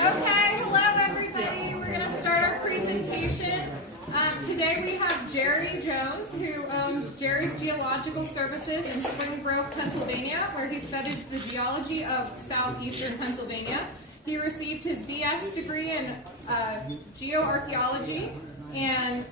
Okay, hello everybody. We're going to start our presentation. Today we have Jeri Jones, who owns Jeri's Geological Services in Spring Grove, Pennsylvania, where he studies the geology of southeastern Pennsylvania. He received his BS degree in geoarchaeology, and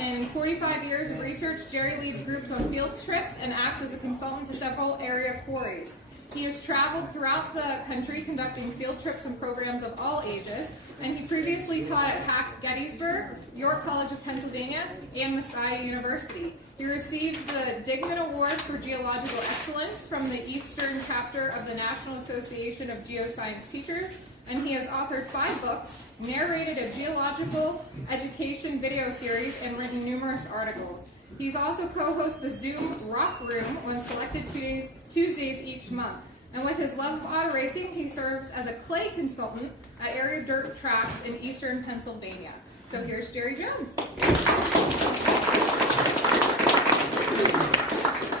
in 45 years of research, Jeri leads groups on field trips and acts as a consultant to several area quarries. He has traveled throughout the country conducting field trips and programs of all ages, and he previously taught at Hack Gettysburg, York College of Pennsylvania, and Messiah University. He received the Digman Award for Geological Excellence from the Eastern Chapter of the National Association of Geoscience Teachers, and he has authored 5 books, narrated a geological education video series, and written numerous articles. He's also co-hosts the Zoom Rock Room on selected Tuesdays each month. And with his love of auto racing, he serves as a clay consultant at area dirt tracks in eastern Pennsylvania. So here's Jeri Jones.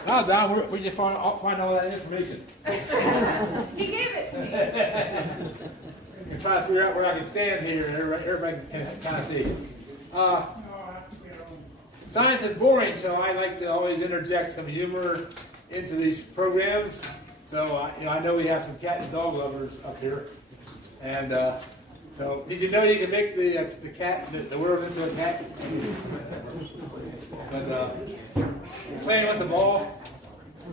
Oh, Don, where'd you find all that information? He gave it to me. I'm trying to figure out where I can stand here and everybody can kind of see. Science is boring, so I like to always interject some humor into these programs. So, I know we have some cat and dog lovers up here. And so, did you know you can make the cat, the world into a cat? But playing with the ball,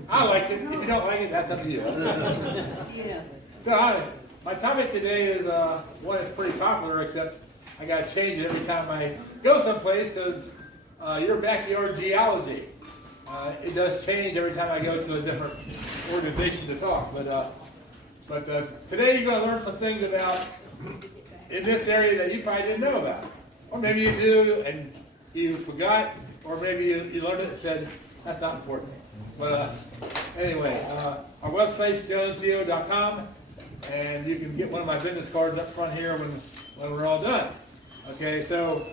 I liked it. If you don't like it, that's up to you. Yeah. So, my topic today is one that's pretty popular, except I got to change it every time I go someplace because your backyard geology. It does change every time I go to a different organization to talk. But today you're going to learn some things about in this area that you probably didn't know about. Or maybe you do and you forgot, or maybe you learned it and said, that's not important. But anyway, our website's jonesgeo.com, and you can get one of my business cards up front here when we're all done. Okay, so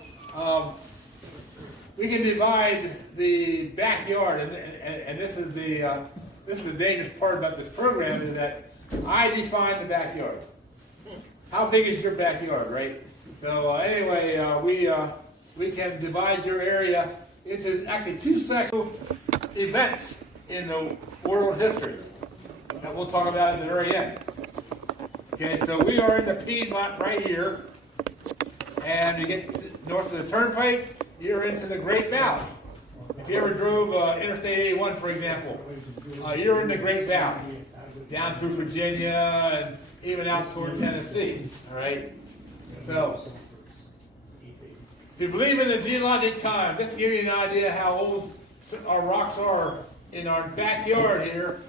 we can divide the backyard, and this is the dangerous part about this program, is that I define the backyard. How big is your backyard, right? So anyway, we can divide your area into actually 2 sections, events in the world history that we'll talk about at the very end. Okay, so we are in the Piedmont right here, and we get north of the Turnpike. You're into the Great Valley. If you ever drove Interstate 81, for example, you're in the Great Valley, down through Virginia and even out toward Tennessee. All right. So, if you believe in the geologic time, just to give you an idea how old our rocks are in our backyard here,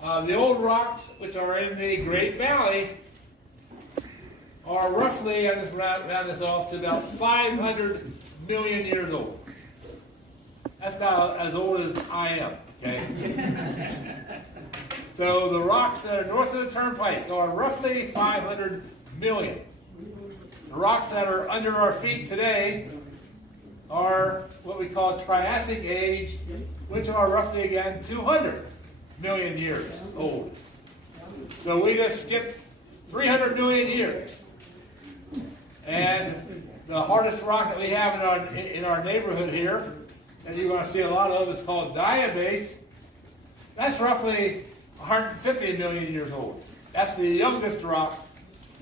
the old rocks, which are in the Great Valley, are roughly, I'll just round this off, to about 500 million years old. That's about as old as I am, okay? So the rocks that are north of the Turnpike are roughly 500 million. The rocks that are under our feet today are what we call Triassic Age, which are roughly, again, 200 million years old. So we just skipped 300 million years. And the hardest rock that we have in our neighborhood here, and you're going to see a lot of, is called diabase. That's roughly 150 million years old. That's the youngest rock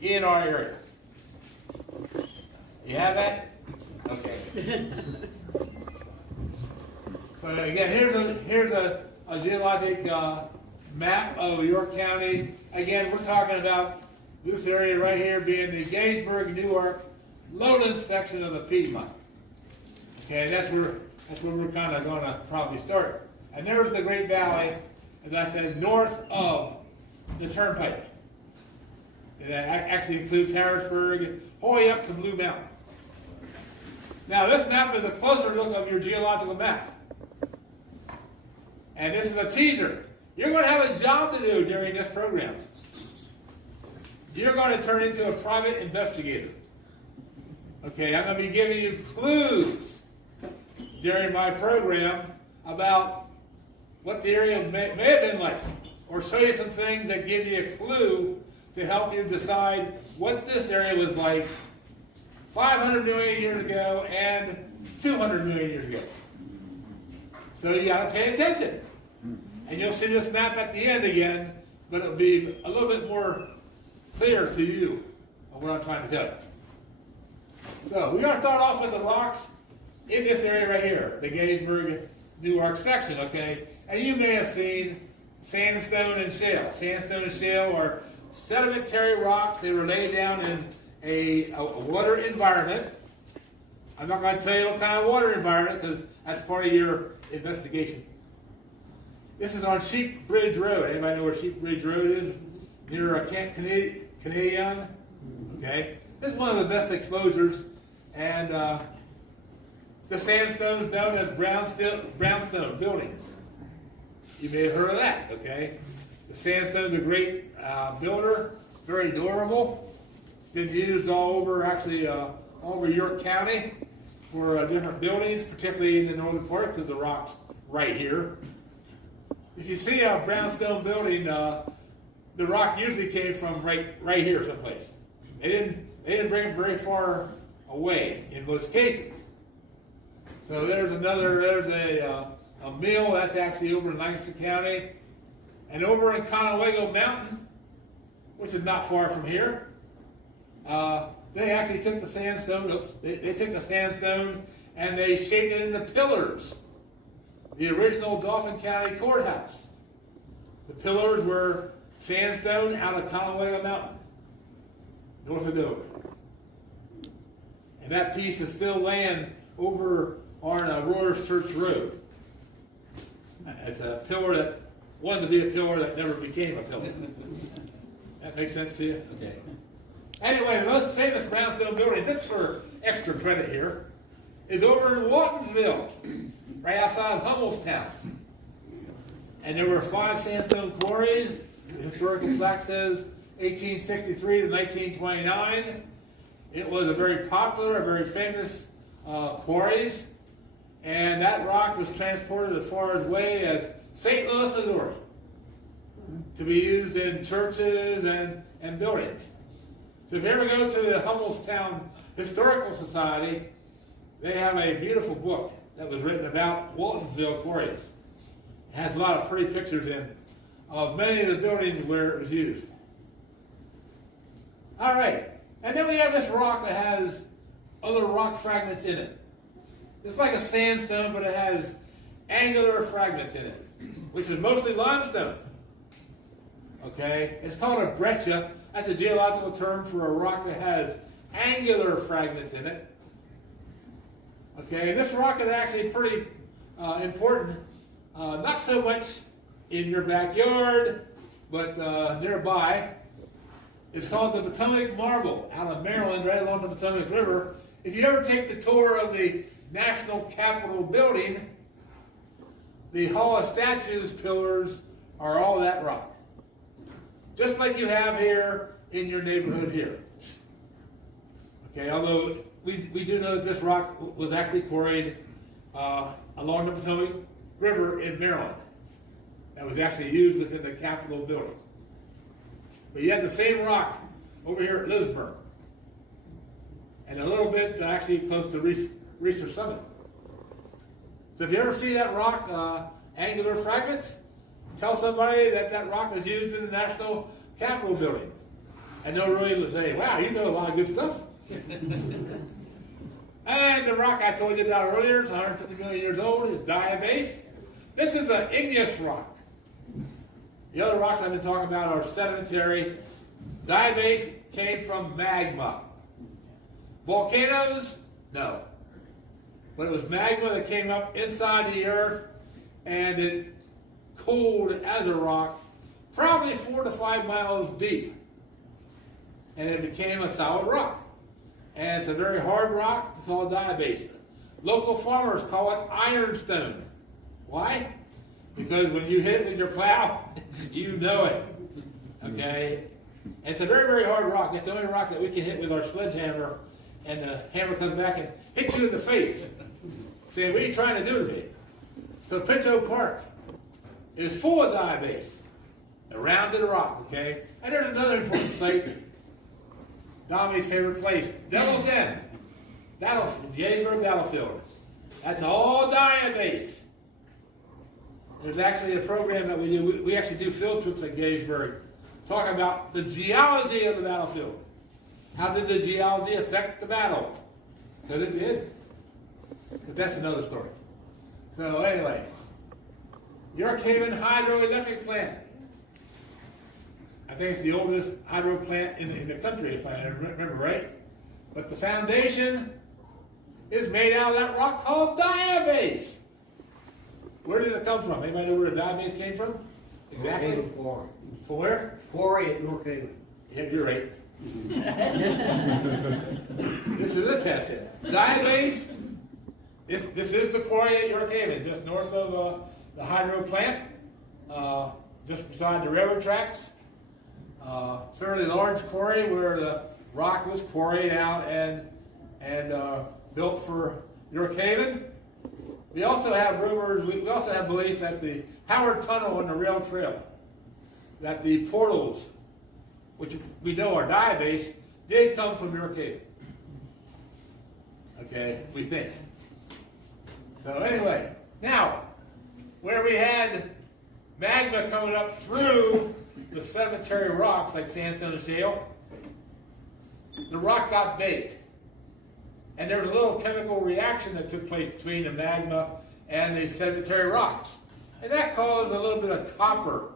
in our area. You have that? Okay. So again, here's a geologic map of York County. Again, we're talking about this area right here being the Gettysburg, Newark, lowland section of the Piedmont. Okay, that's where we're kind of going to probably start. And there's the Great Valley, as I said, north of the Turnpike. It actually includes Harrisburg and all the way up to Blue Mountain. Now, this map is a closer look of your geological map. And this is a teaser. You're going to have a job to do during this program. You're going to turn into a private investigator. Okay, I'm going to be giving you clues during my program about what the area may have been like, or show you some things that give you a clue to help you decide what this area was like 500 million years ago and 200 million years ago. So you got to pay attention. And you'll see this map at the end again, but it'll be a little bit more clear to you of what I'm trying to tell you. So we're going to start off with the rocks in this area right here, the Gettysburg Newark section, okay? And you may have seen sandstone and shale. Sandstone and shale are sedimentary rocks. They were laid down in a water environment. I'm not going to tell you what kind of water environment because that's part of your investigation. This is on Sheep Bridge Road. Anybody know where Sheep Bridge Road is? Near Camp Canadian. Okay. This is one of the best exposures. And the sandstone is known as brownstone buildings. You may have heard of that, okay? The sandstone is a great builder, very durable. It's been used all over, actually, all over York County for different buildings, particularly in the northern part, because the rock's right here. If you see a brownstone building, the rock usually came from right here someplace. They didn't bring it very far away in most cases. So there's a mill that's actually over in Lancaster County, and over in Conewago Mountain, which is not far from here. They actually took the sandstone. They took the sandstone and they shaped it into pillars. The original Dauphin County Courthouse. The pillars were sandstone out of Conewago Mountain, north of Dover. And that piece is still laying over on Royers Church Road. It's a pillar that wanted to be a pillar that never became a pillar. That makes sense to you? Okay. Anyway, the most famous brownstone building, just for extra credit here, is over in Waltonsville, right outside of Hummelstown. And there were 5 sandstone quarries. The historical plaque says 1863 to 1929. It was a very popular, a very famous quarries. And that rock was transported as far away as St. Louis, Missouri, to be used in churches and buildings. So if you ever go to the Hummelstown Historical Society, they have a beautiful book that was written about Waltonsville quarries. It has a lot of pretty pictures in of many of the buildings where it was used. All right, and then we have this rock that has other rock fragments in it. It's like a sandstone, but it has angular fragments in it, which is mostly limestone. Okay, it's called a breccia. That's a geological term for a rock that has angular fragments in it. Okay, and this rock is actually pretty important. Not so much in your backyard, but nearby. It's called the Potomac Marble out of Maryland, right along the Potomac River. If you ever take the tour of the National Capitol building, the Hall of Statues pillars are all that rock. Just like you have here in your neighborhood here. Okay, although we do know that this rock was actually quarried along the Potomac River in Maryland. That was actually used within the Capitol building. But you have the same rock over here at Lewisberry. And a little bit actually close to Research Summit. So if you ever see that rock, angular fragments, tell somebody that rock is used in the National Capitol building. And they'll really say, wow, you know a lot of good stuff. And the rock I told you about earlier is 150 million years old. It's diabase. This is an igneous rock. The other rocks I've been talking about are sedimentary. Diabase came from magma. Volcanoes? No. But it was magma that came up inside the earth and it cooled as a rock, probably 4 to 5 miles deep. And it became a solid rock. And it's a very hard rock. It's called diabase. Local farmers call it ironstone. Why? Because when you hit it with your plow, you know it. Okay? And it's a very, very hard rock. It's the only rock that we can hit with our sledgehammer, and the hammer comes back and hits you in the face, saying, what are you trying to do to me? So Pinto Park is full of diabase. a rounded rock, okay? And there's another important site, Dominic's favorite place, Devil's Den, Gettysburg Battlefield. That's all diabase. There's actually a program that we do. We actually do field trips at Gettysburg, talking about the geology of the battlefield. How did the geology affect the battle? Because it did. But that's another story. So anyway, York Haven Hydroelectric Plant. I think it's the oldest hydro plant in the country, if I remember right. But the foundation is made out of that rock called diabase. Where did it come from? Anybody know where the diabase came from? Exactly. North Haven Quarry. From where? Quarry at North Haven. Yeah, you're right. This is the test here. Diabase. This is the quarry at York Haven, just north of the hydro plant, just beside the railroad tracks. Fairly large quarry where the rock was quarried out and built for York Haven. We also have rumors, we also have belief that the Howard Tunnel and the rail trail, that the portals, which we know are diabase, did come from York Haven. Okay, we think. So anyway, now, where we had magma coming up through the sedimentary rocks like sandstone and shale, the rock got baked. And there was a little chemical reaction that took place between the magma and the sedimentary rocks. And that caused a little bit of copper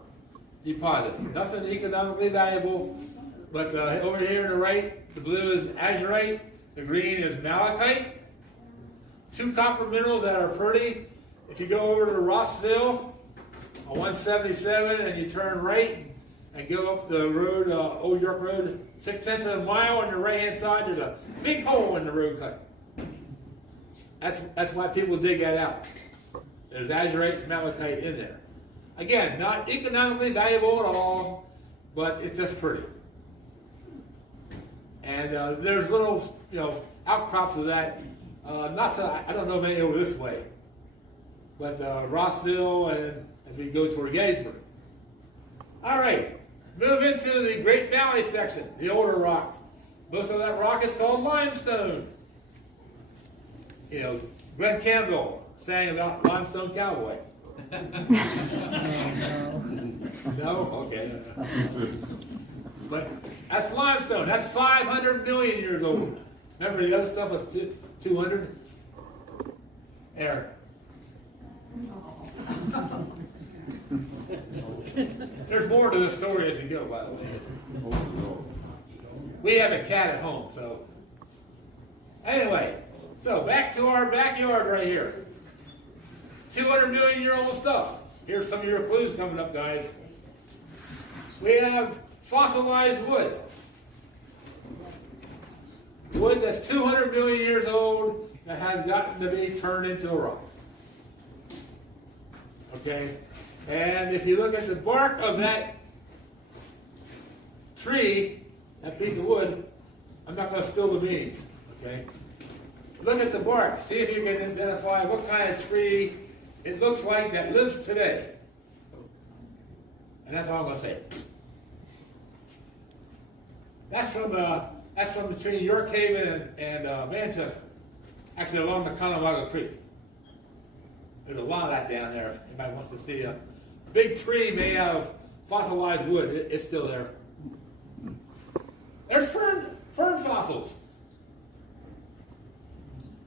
deposit. Nothing economically valuable, but over here on the right, the blue is azurite, the green is malachite. Two copper minerals that are pretty. If you go over to Rossville on 177 and you turn right and go up the road, Old York Road, 6/10 of a mile on your right-hand side, there's a big hole in the road cut. That's why people dig that out. There's azurite and malachite in there. Again, not economically valuable at all, but it's just pretty. And there's little, outcrops of that. I don't know of any over this way, but Rossville and as we go toward Gettysburg. All right, move into the Great Valley section, the older rock. Most of that rock is called limestone. Glenn Campbell sang about Limestone Cowboy. No? Okay. But that's limestone. That's 500 million years old. Remember the other stuff was 200? There. There's more to the story as you go, by the way. We have a cat at home, so. Anyway, so back to our backyard right here. 200 million year old stuff. Here's some of your clues coming up, guys. We have fossilized wood. Wood that's 200 million years old that has gotten to be turned into a rock. Okay? And if you look at the bark of that tree, that piece of wood, I'm not going to spill the beans. Okay? Look at the bark. See if you can identify what kind of tree it looks like that lives today. And that's all I'm going to say. That's from between York Haven and Manchester, actually along the Conewago Creek. There's a lot of that down there. If anybody wants to see a big tree made out of fossilized wood, it's still there. There's fern fossils.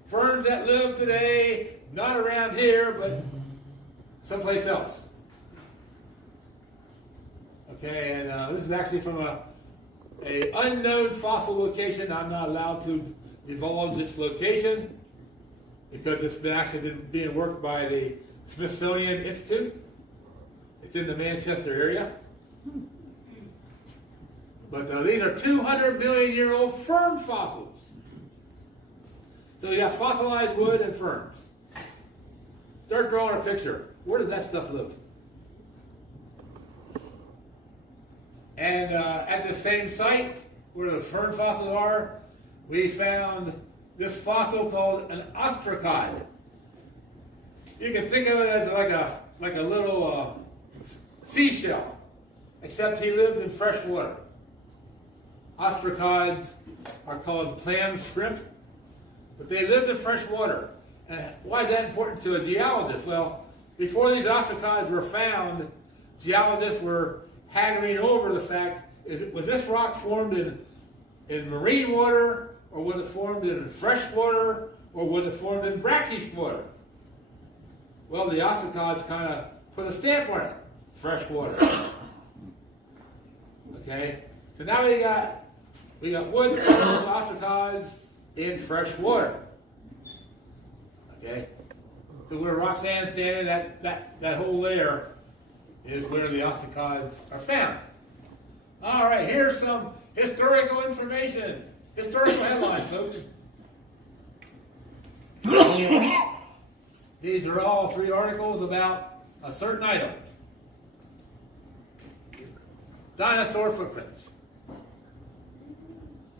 Ferns that live today, not around here, but someplace else. Okay, and this is actually from a unknown fossil location. I'm not allowed to divulge its location because it's been being worked by the Smithsonian Institute. It's in the Manchester area. But these are 200 million year old fern fossils. So you got fossilized wood and ferns. Start drawing a picture. Where does that stuff live? And at the same site where the fern fossils are, we found this fossil called an ostracod. You can think of it as like a little seashell. except he lived in fresh water. Ostracods are called clam shrimp, but they lived in fresh water. And why is that important to a geologist? Well, before these ostracods were found, geologists were haggling over the fact, was this rock formed in marine water, or was it formed in fresh water, or was it formed in brackish water? Well, the ostracods kind of put a stamp on it, fresh water. Okay, so now we got wood from ostracods in fresh water. Okay, so where Roxanne's standing, that whole layer is where the ostracods are found. All right, here's some historical information, historical headlines, folks. These are all 3 articles about a certain item. Dinosaur footprints.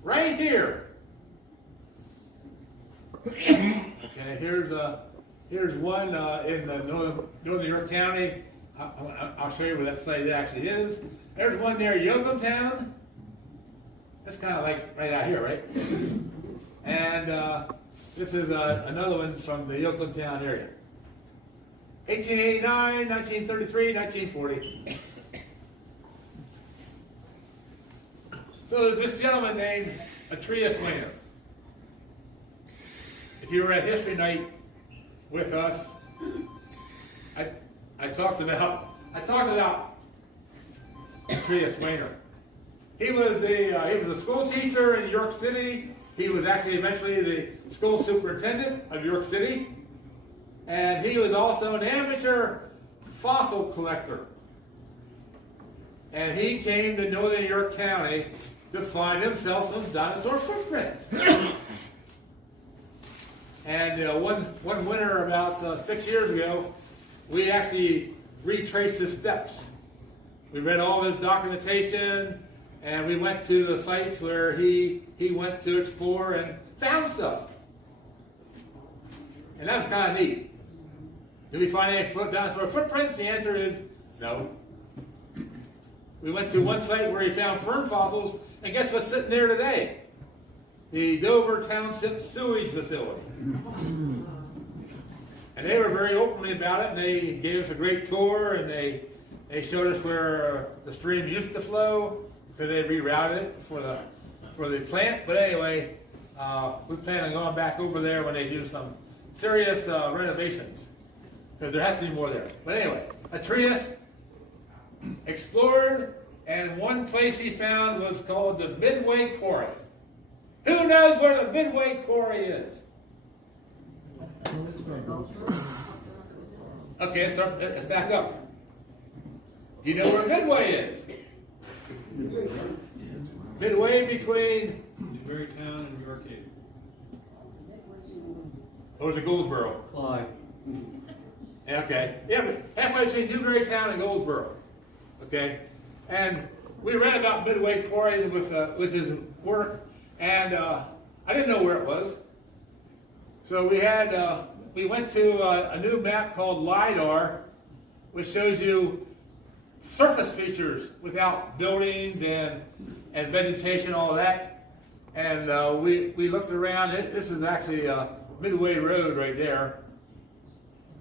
Right here. Okay, here's one in the Northern York County. I'll show you where that site actually is. There's one near Yoakumtown. That's kind of like right out here, right? And this is another one from the Yoakumtown area. 1889, 1933, 1940. So there's this gentleman named Atreus Wainer. If you were at History Night with us, I talked about Atreus Wainer. He was a school teacher in New York City. He was actually eventually the school superintendent of New York City. And he was also an amateur fossil collector. And he came to Northern York County to find himself some dinosaur footprints. And one winter about 6 years ago, we actually retraced his steps. We read all of his documentation, and we went to the sites where he went to explore and found stuff. And that was kind of neat. Did we find any dinosaur footprints? The answer is no. We went to one site where he found fern fossils, and guess what's sitting there today? The Dover Township Sewage Facility. And they were very openly about it, and they gave us a great tour, and they showed us where the stream used to flow, because they rerouted it for the plant. But anyway, we plan on going back over there when they do some serious renovations, because there has to be more there. But anyway, Atreus explored, and one place he found was called the Midway Quarry. Who knows where the Midway Quarry is? Okay, let's back up. Do you know where Midway is? Midway between Newberry Town and York City. Or was it Goldsboro? Clyde. Okay. Yeah, but halfway between Newberry Town and Goldsboro. Okay? And we read about Midway Quarry with his work, and I didn't know where it was. So we went to a new map called LIDAR, which shows you surface features without buildings and vegetation, all of that. And we looked around. This is actually Midway Road right there,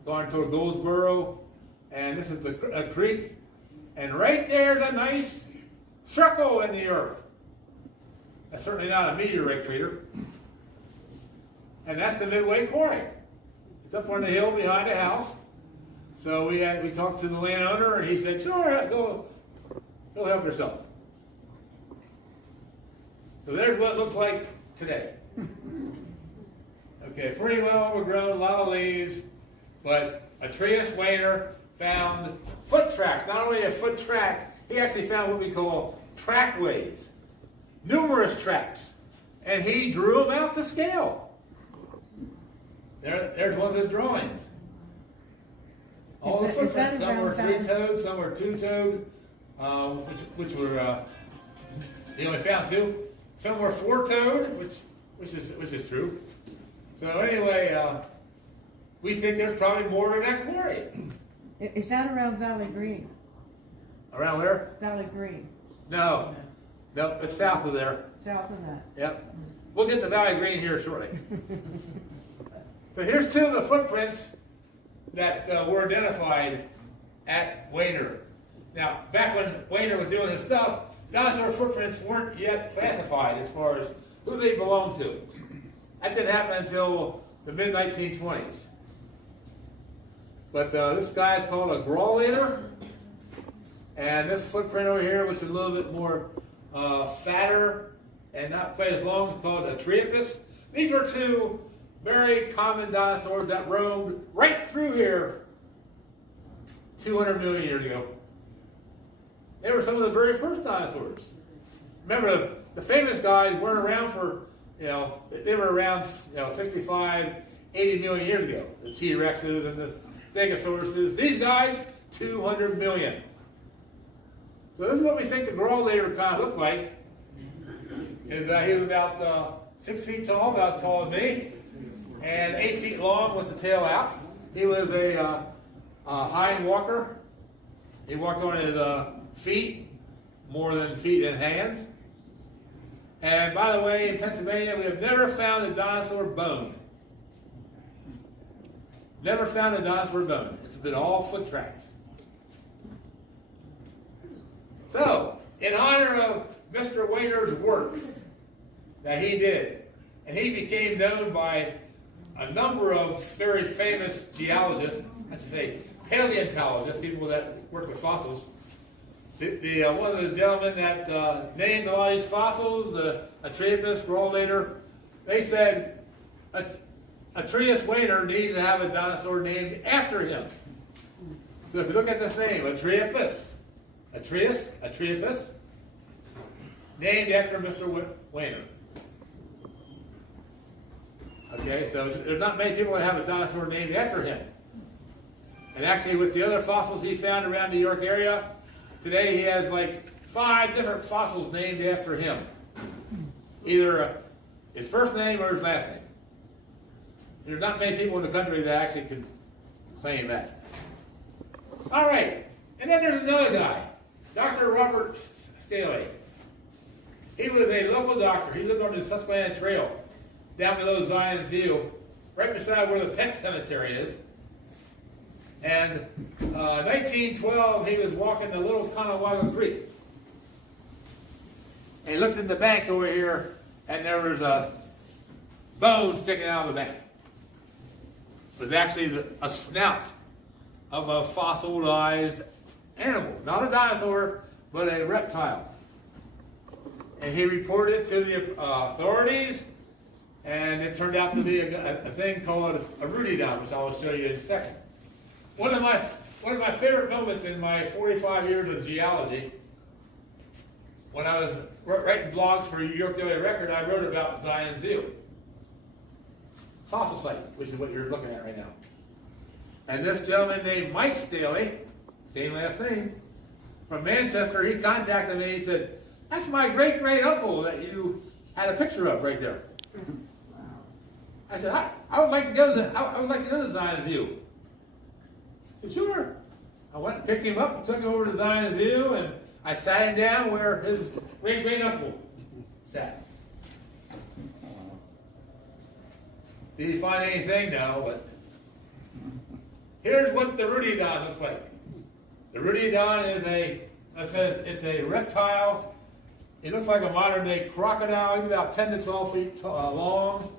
going toward Goldsboro, and this is a creek. And right there's a nice circle in the earth. That's certainly not a meteorite crater. And that's the Midway Quarry. It's up on the hill behind the house. So we talked to the landowner, and he said, "Sure, go help yourself." So there's what it looks like today. Okay, pretty well overgrown, a lot of leaves, but Atreus Wainer found foot tracks. Not only a foot track, he actually found what we call trackways, numerous tracks, and he drew them out to scale. There's one of his drawings. All the footprints. Some were 3-toed, some were 2-toed, which were he only found 2. Some were 4-toed, which is true. So anyway, we think there's probably more in that quarry. Is that around Valley Green? Around where? Valley Green, No. No, it's south of there. south of that. Yep. We'll get to Valley Green here shortly. So here's two of the footprints that were identified at Wayner. Now, back when Wayner was doing his stuff, dinosaur footprints weren't yet classified as far as who they belonged to. That didn't happen until the mid-1920s. But this guy is called a Grawlater. And this footprint over here, which is a little bit more fatter and not quite as long, is called a Triopus. These were two very common dinosaurs that roamed right through here 200 million years ago. They were some of the very first dinosaurs. Remember, the famous guys weren't around for, they were around 65, 80 million years ago. The T-Rexes and the Stegosauruses. These guys, 200 million. So this is what we think the Grawlater kind of looked like. Is that he was about 6 feet tall, about as tall as me, and 8 feet long with the tail out. He was a hind walker. He walked on his feet more than feet and hands. And by the way, in Pennsylvania, we have never found a dinosaur bone. Never found a dinosaur bone. It's been all foot tracks. So, in honor of Mr. Wayner's work that he did, and he became known by a number of very famous geologists, I should say paleontologists, people that work with fossils. One of the gentlemen that named a lot of these fossils, Atreus, Grawlater, they said Atreus Wayner needs to have a dinosaur named after him. So if you look at this name, Atreus, named after Mr. Wayner. Okay, so there's not many people that have a dinosaur named after him. And actually, with the other fossils he found around the New York area, today he has like 5 different fossils named after him. Either his first name or his last name. There's not many people in the country that actually can claim that. All right, and then there's another guy, Dr. Robert Staley. He was a local doctor. He lived on the Susquehanna Trail, down below Zion's View, right beside where the pet cemetery is. And 1912, he was walking the little Conewago Creek. And he looked in the bank over here, and there was a bone sticking out of the bank. It was actually a snout of a fossilized animal. Not a dinosaur, but a reptile. And he reported it to the authorities, and it turned out to be a thing called a rudidon, which I will show you in a second. One of my favorite moments in my 45 years of geology, when I was writing blogs for York Daily Record, I wrote about Zion's View fossil site, which is what you're looking at right now. And this gentleman named Mike Staley, same last name, from Manchester, he contacted me. He said, "That's my great-great-uncle that you had a picture of right there." I said, I would like to go to Zion's View. I said, "Sure." I went and picked him up and took him over to Zion's View, and I sat him down where his great-great-uncle sat. Did he find anything? No, but here's what the rudidon looks like. The rudidon is a reptile. It looks like a modern-day crocodile. It's about 10 to 12 feet long.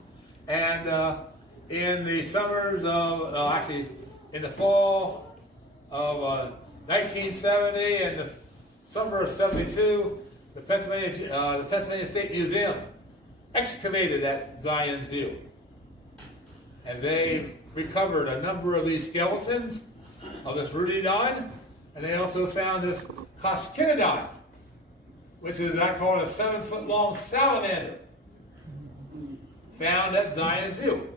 And in the summers of, actually, in the fall of 1970 and the summer of 72, the Pennsylvania State Museum excavated at Zion's View. And they recovered a number of these skeletons of this rudidon, and they also found this Coscinodon, which is, I call it, a 7-foot-long salamander, found at Zion's View.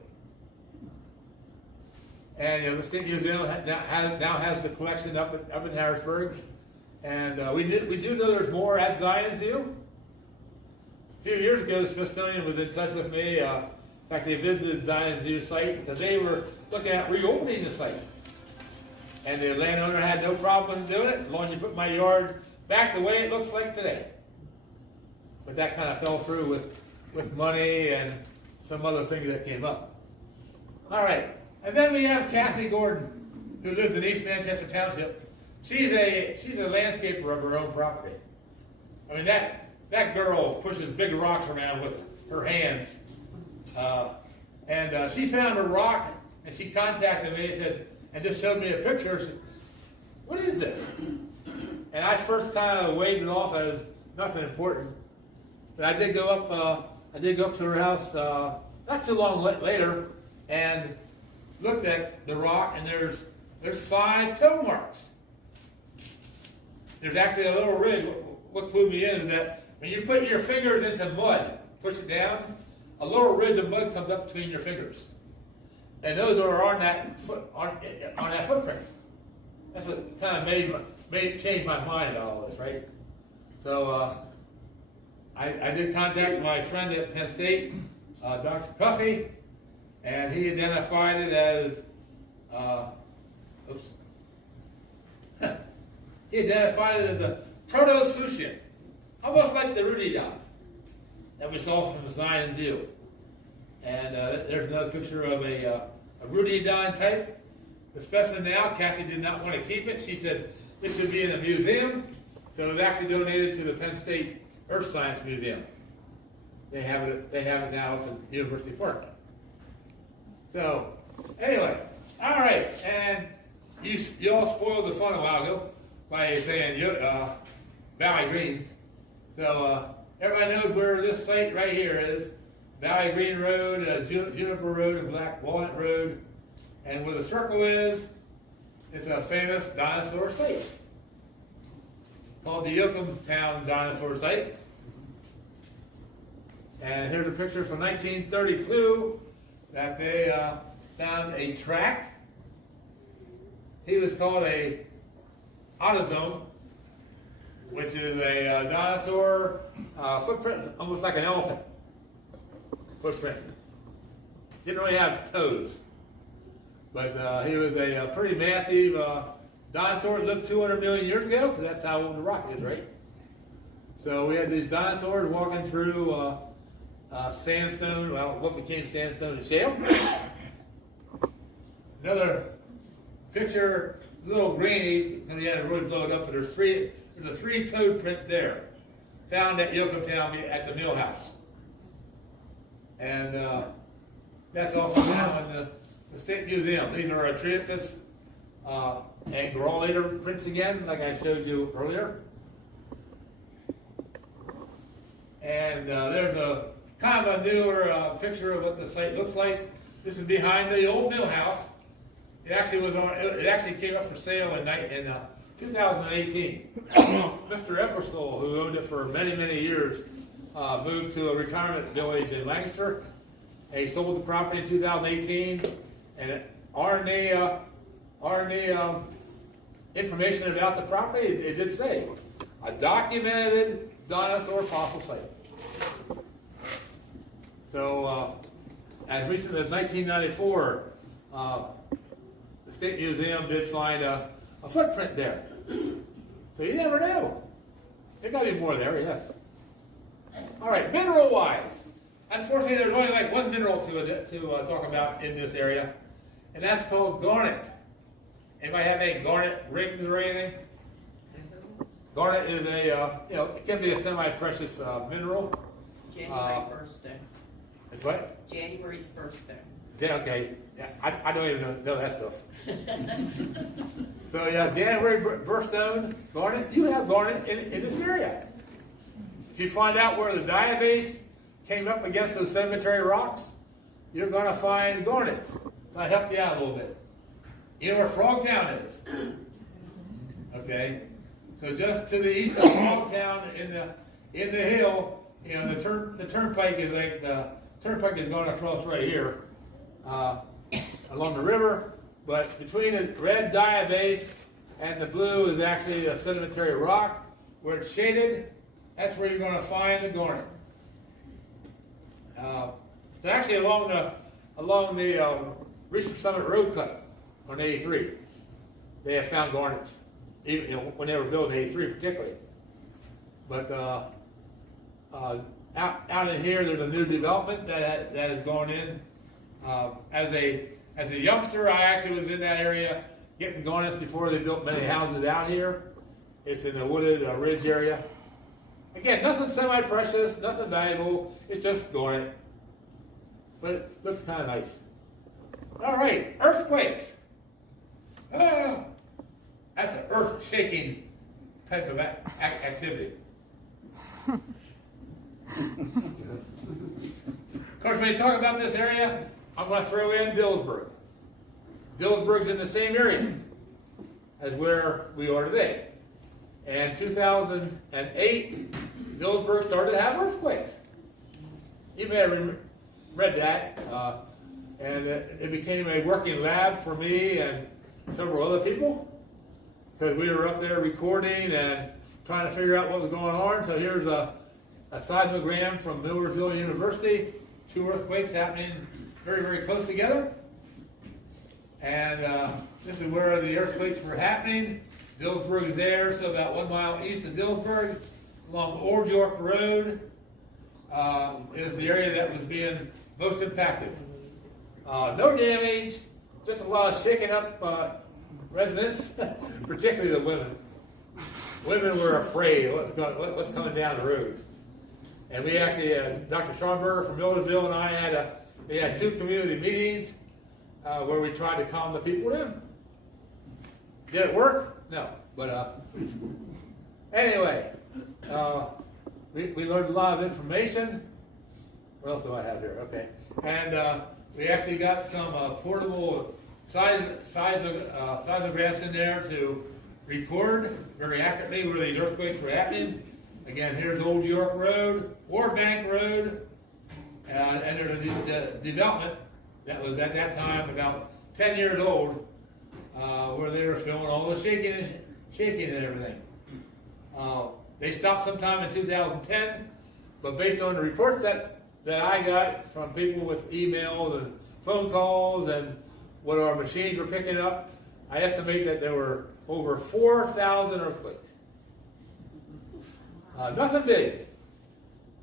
And the State Museum now has the collection up in Harrisburg, and we do know there's more at Zion's View. A few years ago, the Smithsonian was in touch with me. In fact, they visited Zion's View site because they were looking at reopening the site. and the landowner had no problem doing it as long as you put my yard back the way it looks like today. But that kind of fell through with money and some other things that came up. All right, and then we have Kathy Gordon, who lives in East Manchester Township. She's a landscaper of her own property. I mean, that girl pushes big rocks around with her hands. And she found a rock, and she contacted me and said, and just showed me a picture. She said, "What is this?" And I first kind of waved it off as nothing important. But I did go up to her house not too long later and looked at the rock, and there's 5 toe marks. There's actually a little ridge. What clued me in is that when you put your fingers into mud, push it down, a little ridge of mud comes up between your fingers, and those are on that footprint. That's what kind of change my mind on all this, right? So I did contact my friend at Penn State, Dr. Cuffey, and he identified it as he identified it as a proto-Sushian, almost like the Rudidon that we saw from Zion View. And there's another picture of a Rudidon type. The specimen now, Kathy did not want to keep it. She said this should be in a museum, so it was actually donated to the Penn State Earth Science Museum. They have it now at the University Park. So anyway, all right, and you all spoiled the fun a while ago by saying Valley Green. So everybody knows where this site right here is. Valley Green Road, Juniper Road, and Black Walnut Road. And where the circle is, it's a famous dinosaur site called the Yoakumstown Dinosaur Site. And here's a picture from 1932 that they found a track. He was called a autosome, which is a dinosaur footprint, almost like an elephant footprint. Didn't really have toes, but he was a pretty massive dinosaur. Lived 200 million years ago, because that's how old the rock is, right? So we had these dinosaurs walking through sandstone, well, what became sandstone and shale. Another picture, a little grainy, because he had to really blow it up, but there's a 3-toed print there, found at Yoakumstown at the mill house. And that's also now in the State Museum. These are Atriopus and Graulator prints again, like I showed you earlier. And there's a kind of a newer picture of what the site looks like. This is behind the old mill house. It actually came up for sale in 2018. Mr. Epperstall, who owned it for many, many years, moved to a retirement village in Lancaster. He sold the property in 2018, and on the information about the property, it did say a documented dinosaur fossil site. So, as recently as 1994, the State Museum did find a footprint there. So you never know. There got to be more there, yes. All right, mineral-wise. Unfortunately, there's only like one mineral to talk about in this area, and that's called garnet. Anybody have any garnet rings or anything? Garnet is it can be a semi-precious mineral. January birthday. It's what? January's birthday. Yeah, okay. Yeah, I don't even know that stuff. So yeah, January birthstone, garnet. You have garnet in this area. If you find out where the diabase came up against those sedimentary rocks, you're going to find garnet. So I helped you out a little bit. You know where Frogtown is? Okay. So just to the east of Frogtown in the hill, the turnpike is like the turnpike is going across right here along the river. But between the red diabase and the blue is actually a sedimentary rock. Where it's shaded, that's where you're going to find the garnet. It's actually along the Research Summit Road cut on 83. they have found garnets, even when they were building 83 particularly. But out in here, there's a new development that is going in. As a youngster, I actually was in that area getting garnets before they built many houses out here. It's in the wooded ridge area. Again, nothing semi-precious, nothing valuable. It's just garnet, but it looks kind of nice. All right, earthquakes. That's an earth-shaking type of activity. Of course, when you talk about this area, I'm going to throw in Dillsburg. Dillsburg's in the same area as where we are today. And 2008, Lewisberry started to have earthquakes. You may have read that. And it became a working lab for me and several other people, because we were up there recording and trying to figure out what was going on. So here's a seismogram from Millersville University, 2 earthquakes happening very, very close together. And this is where the earthquakes were happening. Dillsburg is there, so about 1 mile east of Dillsburg, along Old York Road, is the area that was being most impacted. No damage, just a lot of shaking up residents, particularly the women. Women were afraid of what's coming down the road. And we actually had Dr. Schomburger from Millersville and I we had 2 community meetings where we tried to calm the people down. Did it work? No. But anyway, we learned a lot of information. What else do I have here? Okay. And we actually got some portable seismographs in there to record very accurately where these earthquakes were happening. Again, here's Old York Road, Ward Bank Road, and there's a development that was at that time about 10 years old, where they were filming all the shaking and everything. They stopped sometime in 2010, but based on the reports that I got from people with emails and phone calls and what our machines were picking up, I estimate that there were over 4,000 earthquakes. Nothing big.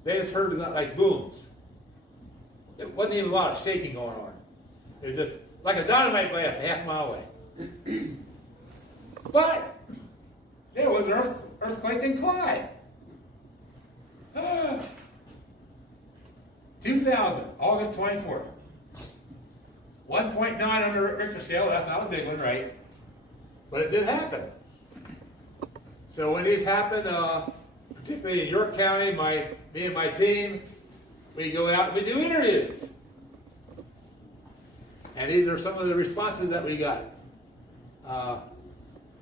They just heard like booms. It wasn't even a lot of shaking going on. It was just like a dynamite blast a half mile away. But there was an earthquake in Clyde. 2000, August 24th. 1.9 on the Richter scale. That's not a big one, right? But it did happen. So when these happen, particularly in York County, me and my team, we go out and we do interviews. And these are some of the responses that we got.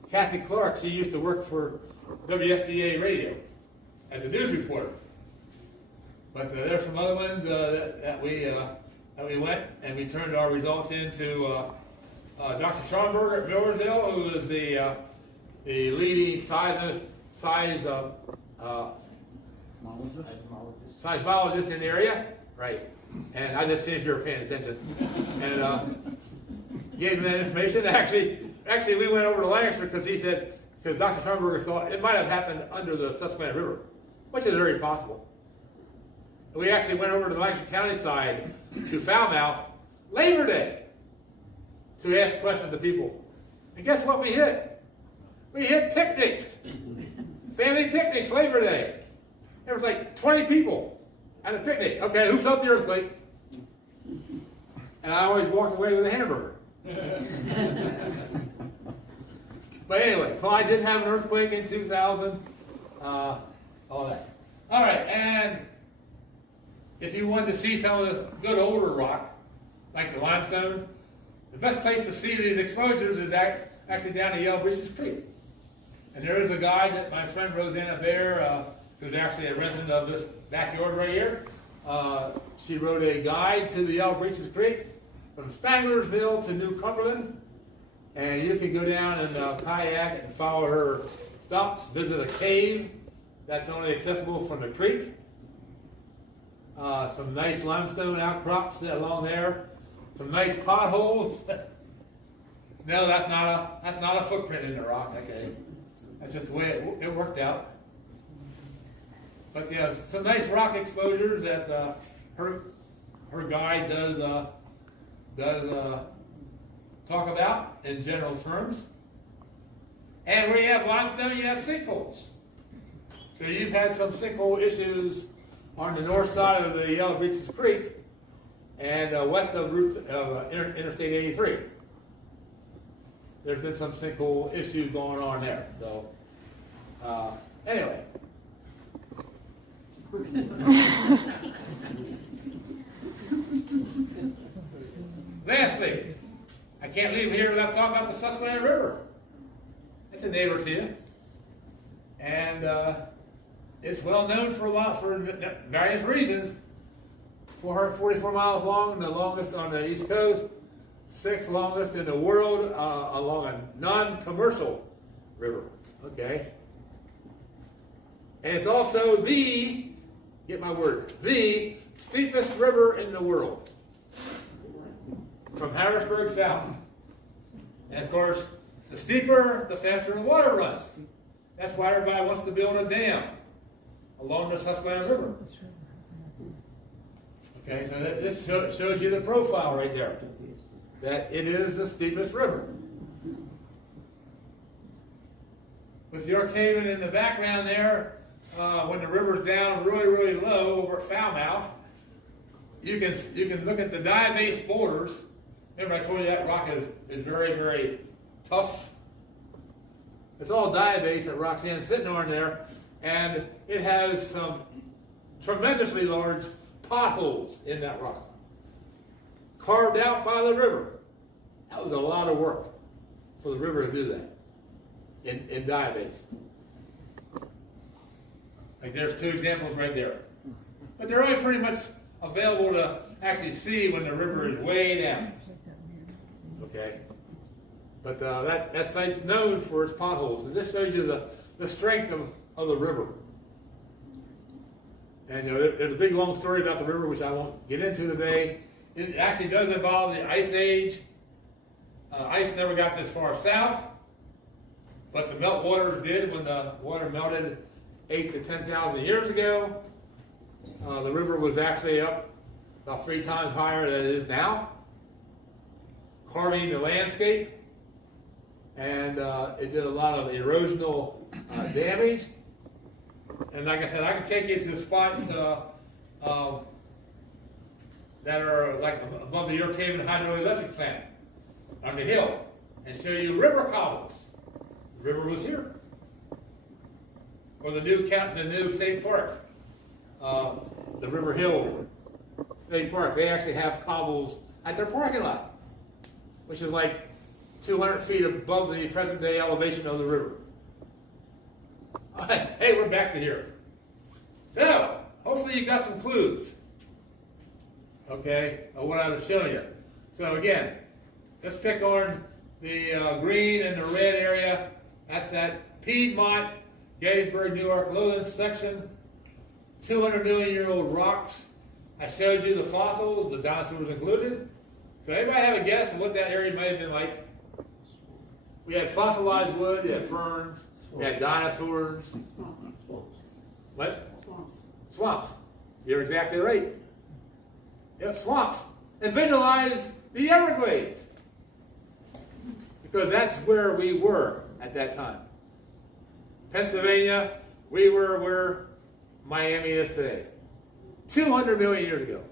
Kathy Clark, she used to work for WSBA Radio as a news reporter. But there's some other ones that we went and we turned our results into Dr. Schomburger at Millersville, who is the leading seismologist in the area, right? And I just see if you were paying attention, and gave him that information. Actually, we went over to Lancaster because Dr. Schomburger thought it might have happened under the Susquehanna River, which is very possible. We actually went over to the Lancaster County side to Falmouth Labor Day to ask questions to people. And guess what we hit? We hit picnics. Family picnics, Labor Day. There was like 20 people at a picnic. Okay, who felt the earthquake? And I always walked away with a hamburger. But anyway, Clyde did have an earthquake in 2000. All that. All right, and if you wanted to see some of this good older rock, like the limestone, the best place to see these exposures is actually down at Yellow Breeches Creek. And there is a guide that my friend Rosanna Bear, who's actually a resident of this backyard right here, she wrote a guide to the Yellow Breeches Creek from Spangler's Mill to New Cumberland. And you can go down and kayak and follow her stops, visit a cave that's only accessible from the creek. Some nice limestone outcrops along there. Some nice potholes. No, that's not a footprint in the rock. Okay, that's just the way it worked out. But yeah, some nice rock exposures that her guide does talk about in general terms. And where you have limestone, you have sinkholes. So you've had some sinkhole issues on the north side of the Yellow Breeches Creek and west of Interstate 83. There's been some sinkhole issue going on there. So anyway. Lastly, I can't leave here without talking about the Susquehanna River. It's a neighbor to you, and it's well known for various reasons. 444 miles long, the longest on the East Coast, 6th longest in the world along a non-commercial river. Okay, and it's also the, get my word, the steepest river in the world. From Harrisburg south. And of course, the steeper, the faster the water runs. That's why everybody wants to build a dam along the Susquehanna River. Okay, so this shows you the profile right there. That it is the steepest river. With York Haven in the background there, when the river's down really, really low over at Falmouth, you can look at the diabase boulders. Remember I told you that rock is very, very tough. It's all diabase that Roxanne's sitting on there, and it has some tremendously large potholes in that rock. Carved out by the river. That was a lot of work for the river to do that in diabase. Like there's two examples right there. But they're only pretty much available to actually see when the river is way down. Okay? But that site's known for its potholes. And this shows you the strength of the river. And there's a big long story about the river, which I won't get into today. It actually does involve the Ice Age. Ice never got this far south, but the meltwaters did when the water melted 8,000 to 10,000 years ago. The river was actually up about 3 times higher than it is now, carving the landscape, and it did a lot of erosional damage. And like I said, I can take you to spots that are like above the York Haven hydroelectric plant on the hill and show you river cobbles. The river was here. Or the new state park, the River Hill State Park. They actually have cobbles at their parking lot, which is like 200 feet above the present day elevation of the river. Hey, we're back to here. So, hopefully you got some clues, okay, of what I was showing you. So again, let's pick on the green and the red area. That's that Piedmont, Gettysburg, New York lowlands section. 200 million year old rocks. I showed you the fossils, the dinosaurs included. So anybody have a guess of what that area might have been like? We had fossilized wood, we had ferns, we had dinosaurs. Swamps. What? Swamps. Swamps. You're exactly right. Yep, swamps. And visualize the Everglades. Because that's where we were at that time. Pennsylvania, we were where Miami is today. 200 million years ago.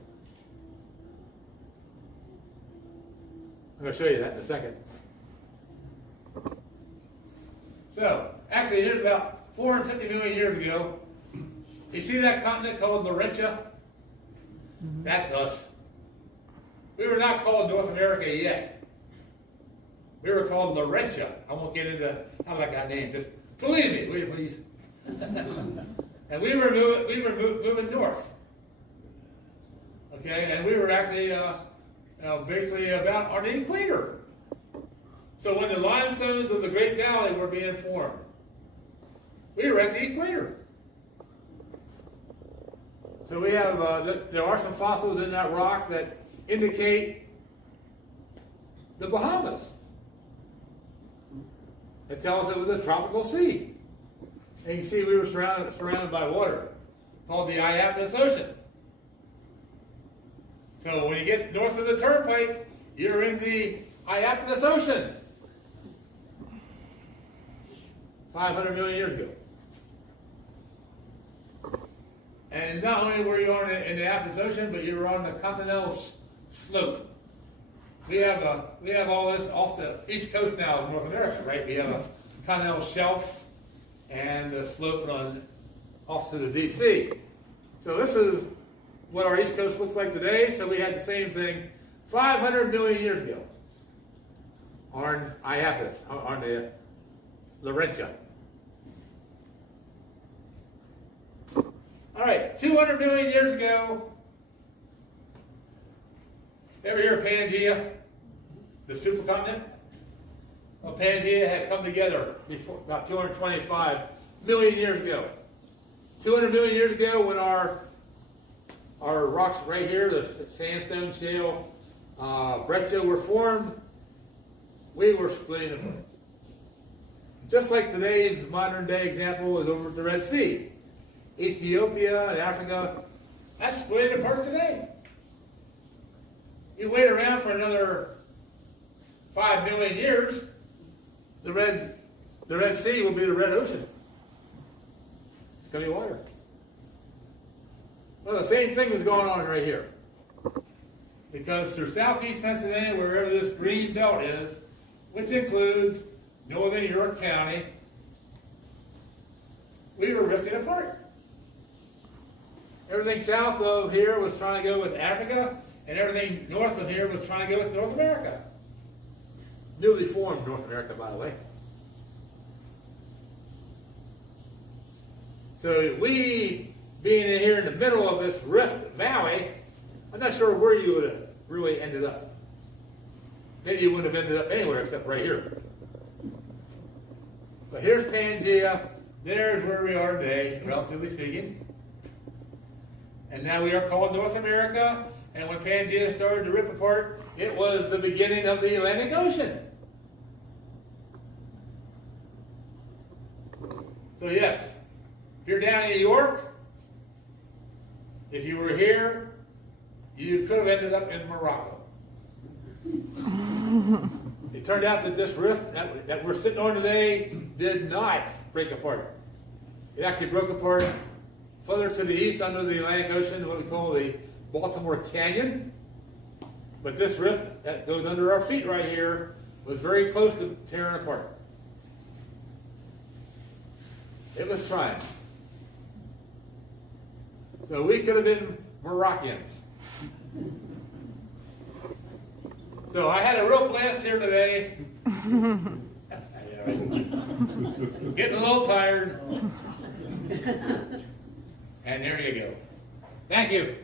I'm going to show you that in a second. So, actually, here's about 450 million years ago. You see that continent called Laurentia? That's us. We were not called North America yet. We were called Laurentia. I won't get into how that got named. Just believe me, will you please? And we were moving north. Okay, and we were actually basically about on the equator. So when the limestones of the Great Valley were being formed, we were at the equator. So we have, there are some fossils in that rock that indicate the Bahamas. It tells us it was a tropical sea. And you can see we were surrounded by water, called the Iapetus Ocean. So when you get north of the turnpike, you're in the Iapetus Ocean. 500 million years ago. And not only were you on in the Iapetus Ocean, but you were on the continental slope. We have all this off the east coast now of North America, right? We have a continental shelf and the slope on off to the deep sea. So this is what our east coast looks like today. So we had the same thing 500 million years ago on Iapetus, on the Laurentia. All right, 200 million years ago, ever hear of Pangea, the supercontinent? Well, Pangea had come together before about 225 million years ago. 200 million years ago, when our rocks right here, the sandstone, shale, breccia were formed, we were splitting apart. Just like today's modern day example is over at the Red Sea. Ethiopia and Africa, that's splitting apart today. You wait around for another 5 million years, the Red Sea will be the Red Ocean. It's going to be water. Well, the same thing was going on right here. Because through southeast Pennsylvania, wherever this green belt is, which includes northern York County, we were rifted apart. Everything south of here was trying to go with Africa, and everything north of here was trying to go with North America. Newly formed North America, by the way. So we, being in here in the middle of this rift valley, I'm not sure where you would have really ended up. Maybe you wouldn't have ended up anywhere except right here. But here's Pangea. There's where we are today, relatively speaking. And now we are called North America. And when Pangea started to rip apart, it was the beginning of the Atlantic Ocean. So yes, if you're down in New York, if you were here, you could have ended up in Morocco. It turned out that this rift that we're sitting on today did not break apart. It actually broke apart further to the east under the Atlantic Ocean, what we call the Baltimore Canyon. But this rift that goes under our feet right here was very close to tearing apart. It was trying. So we could have been Moroccans. So I had a real blast here today. Getting a little tired. And there you go. Thank you.